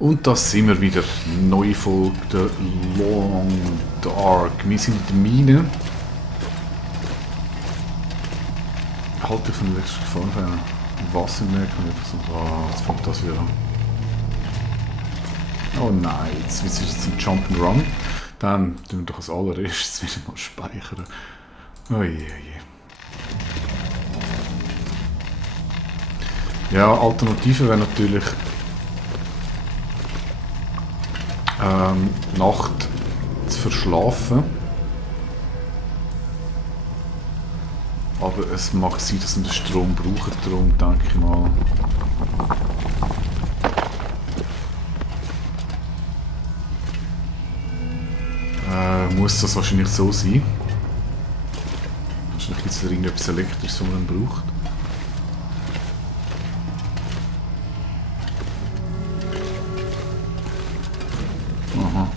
Und das sind wir wieder. Neue Folge der Long Dark. Wir sind in der Mine. Halt dich von der letzten Gefahr von Wasser merken und einfach so, jetzt fängt das wieder an. Oh nein, jetzt ist es ein Jump'n'Run. Dann tun wir doch als allererstes wieder mal speichern. Oh je, je. Ja, Alternative wäre natürlich Nacht zu verschlafen. Aber es mag sein, dass wir den Strom brauchen, darum denke ich mal. Muss das wahrscheinlich so sein. Wahrscheinlich gibt es da irgendetwas Elektrisches, das man braucht. Aha.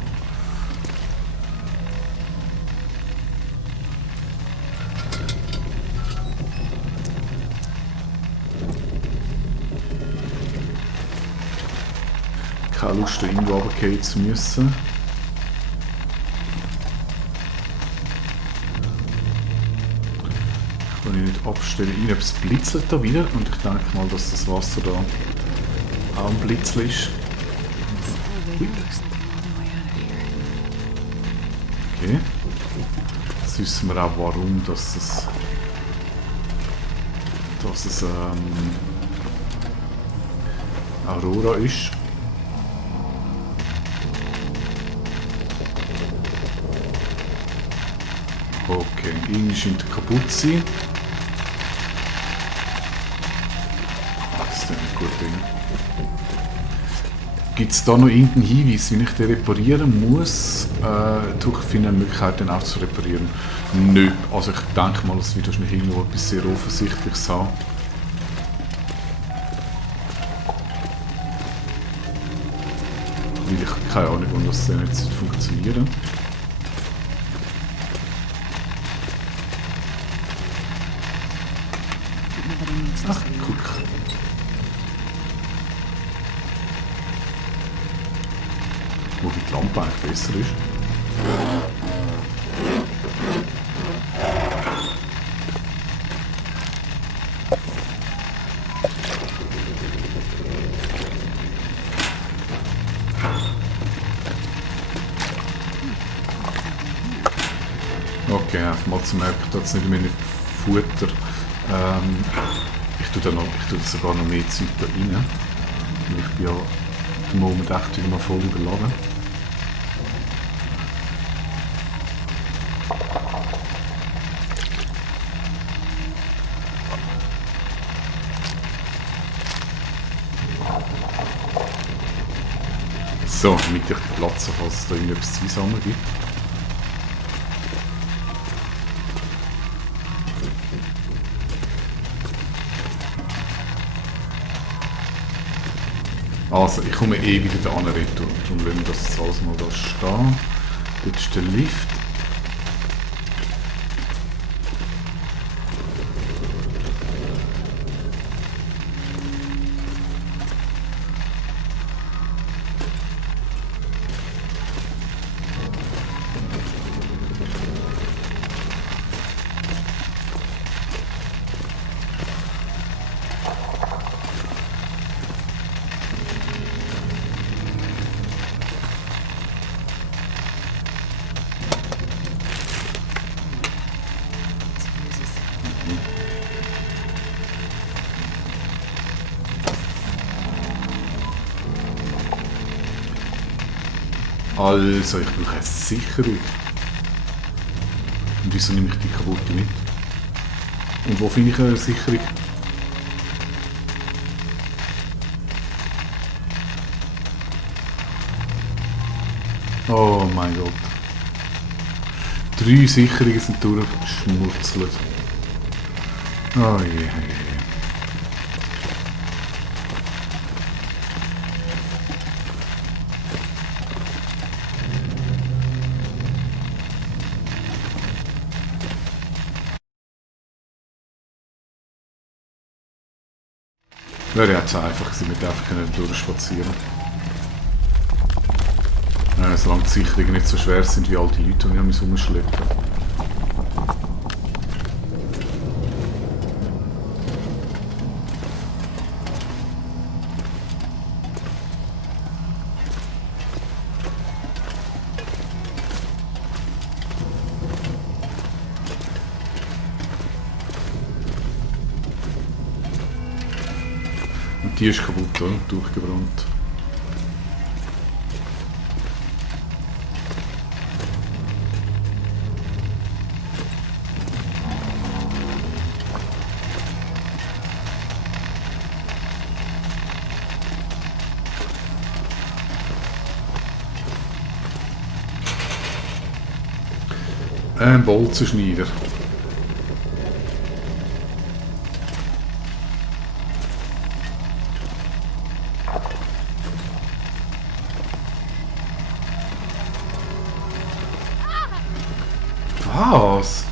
Keine Lust, da irgendwo runterfallen zu müssen. Kann ich nicht abstellen. Irgendetwas blitzelt da wieder und ich denke mal, dass das Wasser da auch ein Blitzel ist. Okay. Jetzt wissen wir auch, warum dass es Aurora ist. Okay, irgendwie scheint er kaputt zu sein. Das ist nicht gut. Gibt es da noch irgendeinen Hinweis, wie ich den reparieren muss? Ich finde eine Möglichkeit, den auch zu reparieren. Nö, also ich denke mal, es wird wahrscheinlich irgendwo etwas sehr Offensichtliches haben. Weil ich keine Ahnung, warum das jetzt funktionieren. Ach, guck. Wo die Lampe eigentlich besser ist. Okay, einfach mal zu merken, dass nicht meine Futter. Ich tue da sogar noch mehr Zeit da rein. Ich bin ja im Moment echt wieder mal voll überladen. So, damit ich den Platz habe, falls es da irgendetwas zu einsammeln gibt. Also, ich komme eh wieder da an retour, darum lassen wir das alles mal da stehen. Dort ist der Lift. Also, ich brauche eine Sicherung. Und wieso nehme ich die kaputte mit? Und wo finde ich eine Sicherung? Oh mein Gott. 3 Sicherungen sind durchgeschmurzelt. Oh je, je, je. Wäre jetzt einfach gewesen, mit einfach durchspazieren. Solange die Sicherungen nicht so schwer sind wie all die Leute, die ich rumschleppen. Und die ist kaputt, oder? Durchgebrannt. Ein Bolzenschneider. Was?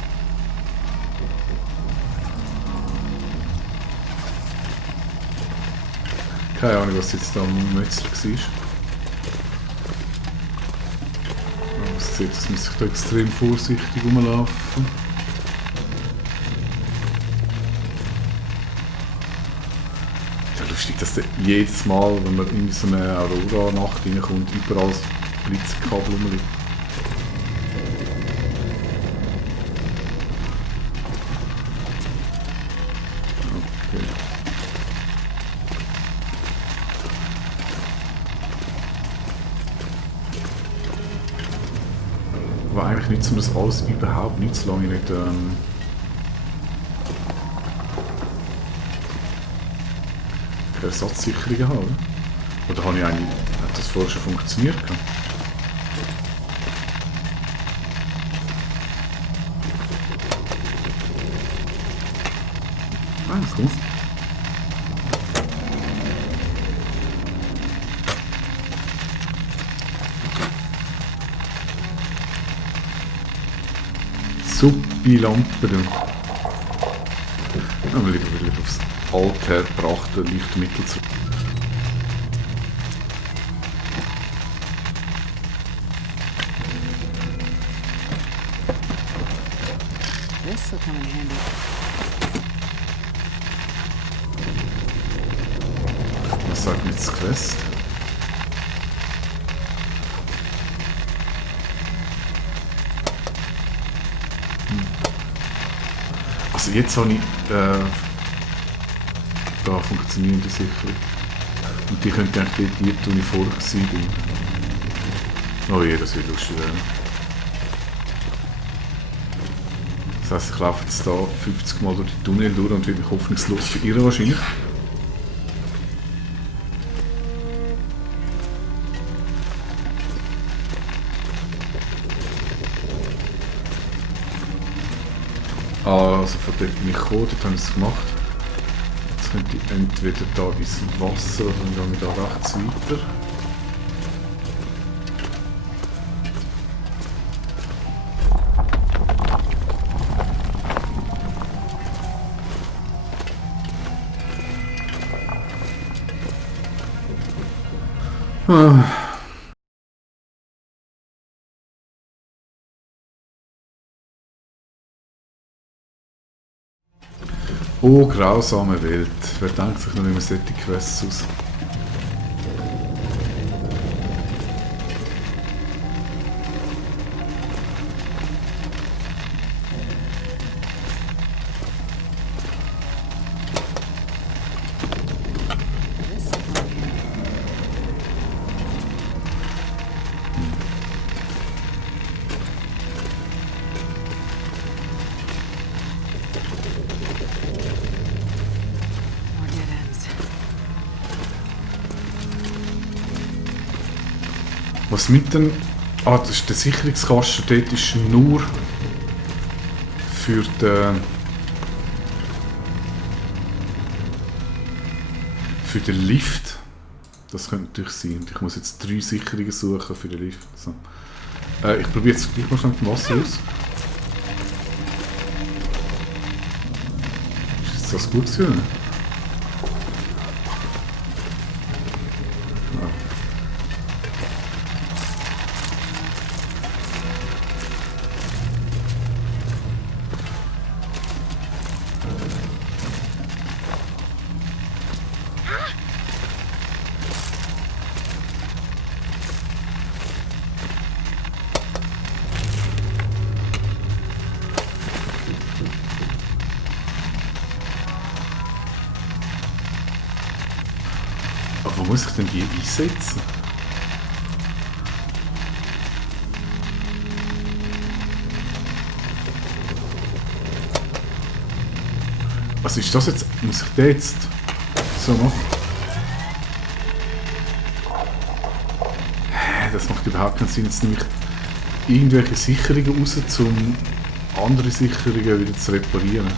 Keine Ahnung, was jetzt da am Metzler war. Es sieht, dass muss ich da extrem vorsichtig rumlaufen. Ja, lustig, dass der jedes Mal, wenn man in so eine Aurora-Nacht reinkommt, überall das Blitzkabel rumliegt. Okay. Aber eigentlich nützt mir das alles überhaupt nicht, solange ich nicht Ersatzsicherungen habe. Oder habe ich eigentlich, hat das vorher schon funktioniert? Ah, cool. Suppi Lampen. Ja, wir lieber aufs althergebrachte Lichtmittel zu. This will come in handy. Was sagt mir das Quest? Also jetzt habe ich da funktionierende Sicherung. Und die könnte eigentlich die ich vorher gewesen bin. Oh je, das wird lustig werden. Das heisst, ich laufe jetzt da 50 Mal durch die Tunnel durch und werde mich hoffnungslos verirren wahrscheinlich. Also von dort bin ich gekommen, dort habe ich es gemacht. Jetzt könnte ich entweder da ins Wasser oder dann gehe ich da rechts weiter. Oh, grausame Welt. Wer denkt sich noch immer solche Quests aus? This will come in handy. More dead ends. Was mit dem... Ah, das ist der Sicherungskasten, dort ist nur für den Lift. Das könnte natürlich sein. Und ich muss jetzt 3 Sicherungen suchen für den Lift. So. Ich probiere jetzt gleich mal schnell mit dem Wasser aus. Ist das gut gewesen? muss ich denn die einsetzen? Was ist das jetzt? Muss ich den jetzt so machen? Das macht überhaupt keinen Sinn. Jetzt nehme ich irgendwelche Sicherungen raus, um andere Sicherungen wieder zu reparieren.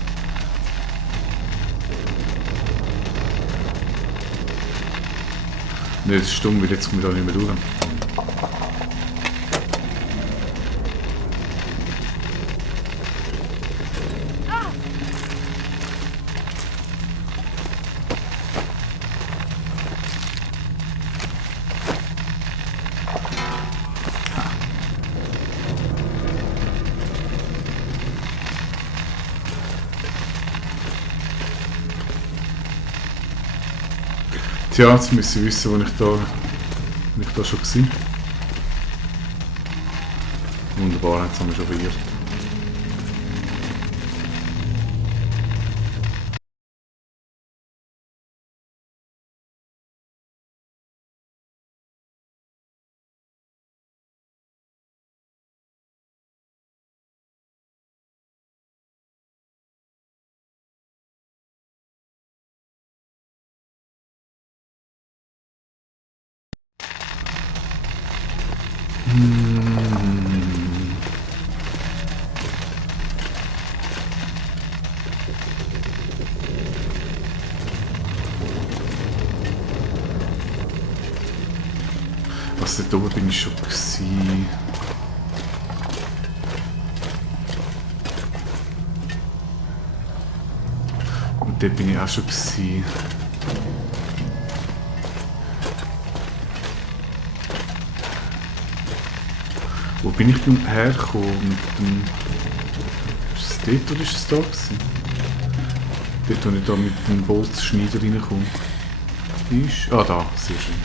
Ne, das ist dumm, weil jetzt komme ich da nicht mehr durch. Tja, jetzt müssen wir wissen, wo ich da schon war. Wunderbar, jetzt haben wir schon verirrt. Was, dort oben bin ich schon gewesen. Und dort bin ich auch schon gewesen. Wo bin ich denn hergekommen mit dem... Ist es dort oder ist es da gewesen? Dort, wo ich da mit dem Bolzschneider reinkomme. Ist... Ah, da, sehr schön.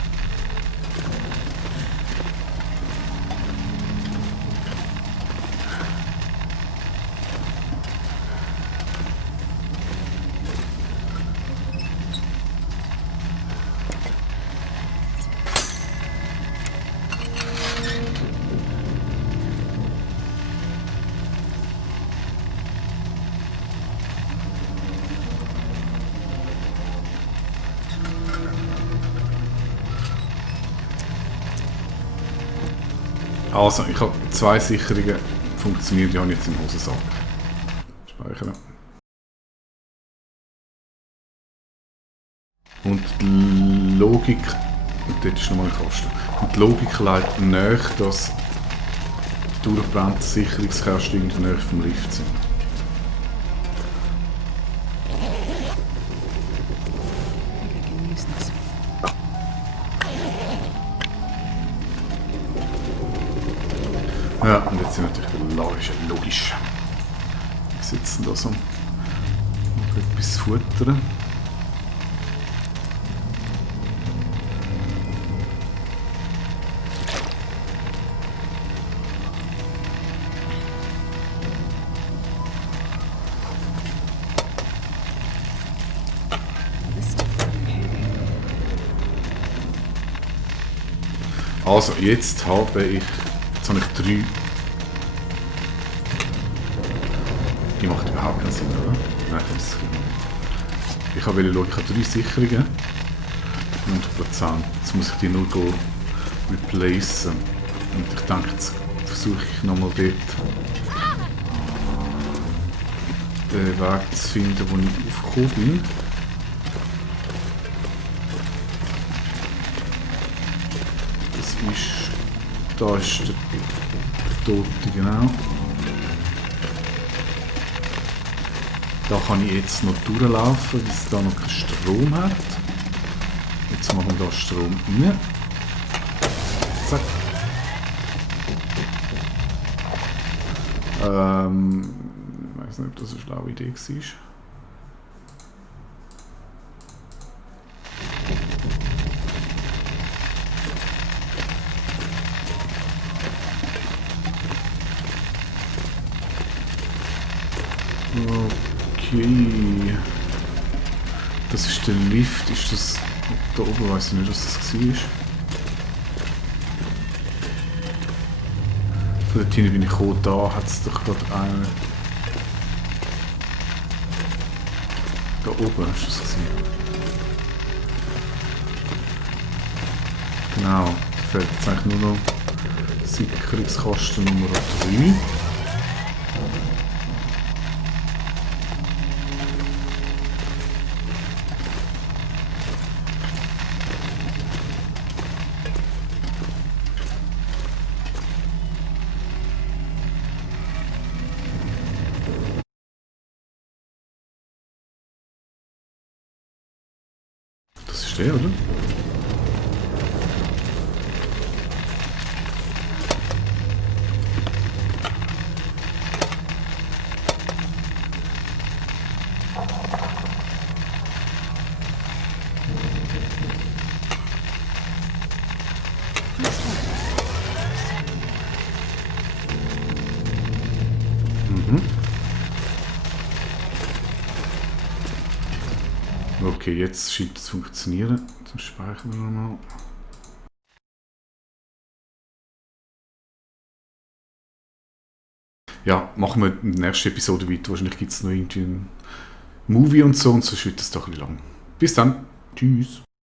Also, ich habe 2 Sicherungen funktioniert, die habe ich jetzt im Hosensack. Speichern. Und die Logik... Und dort ist nochmal ein Kasten. Und die Logik leitet nach, dass die durchgebrannten Sicherungskästen in der Nähe vom Lift sind. I think I can use this. Ja, und jetzt sind natürlich logisch. Wir sitzen da so. Noch etwas futtern. This stuff come in handy. Also, jetzt habe ich... Jetzt habe ich 3... Die macht überhaupt keinen Sinn, oder? Nein, das ist ich wollte schauen, ich habe 3 Sicherungen. 100%. Jetzt muss ich die nur replacen. Und ich denke, jetzt versuche ich nochmal dort den Weg zu finden, wo ich aufgekommen bin. Das ist... Da ist der Tote, genau. Da kann ich jetzt noch durchlaufen, weil es da noch keinen Strom hat. Jetzt machen wir da Strom rein. Zack. Ich weiß nicht, ob das eine schlaue Idee war. Okay. Das ist der Lift. Ist das Da oben weiß ich nicht, was das war. Von dort hinten bin ich gekommen, da hat es doch gerade eine... Da oben hast du es gesehen. Genau, da fehlt jetzt eigentlich nur noch Sicherungskasten Nummer 3. Das ist der, oder? Okay, jetzt scheint es zu funktionieren. Dann speichern wir nochmal. Ja, machen wir in der nächsten Episode weiter. Wahrscheinlich gibt es noch irgendwie einen Movie und so, sonst wird das doch ein bisschen lang. Bis dann. Tschüss.